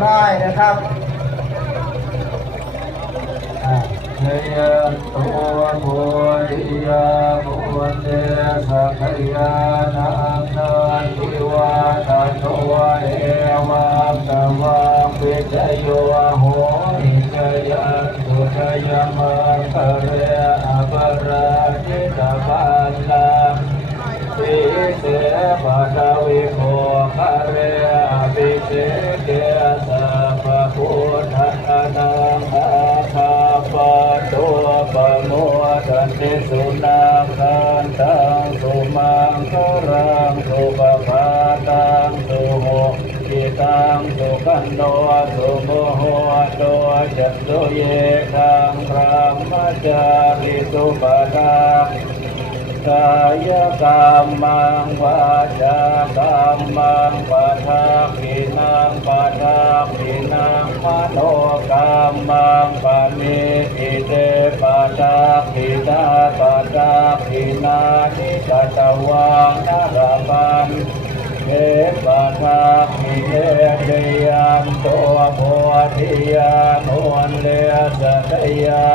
ได้นะครับเนยตัวโพธิยาบุญเดสักยานังนันทิวาทันโตเอวังสวังปิจโยโหหิจยันตุจยมังคะเรอภราชิตปันลังปิเสปะทวิโภคะเรปิเสเกสัพพพุทธังนังอาคาปะตัวปะโมทันติสุนังคันตังสุมังครังสุปปาตังสุโหจิตังสุขันโนสุโมโหตัวจัตตุเยทังพระมจาริสุปทากายกรรมังวาจากรรมังปะทาปินังปะทาปินังมโนกรรมังปะเมติเตปะทาปิตาปะทาปินานิปัตวังนาราปันเอปะทาปิเอเดยันโตโพธิญาณโอนเลสตยา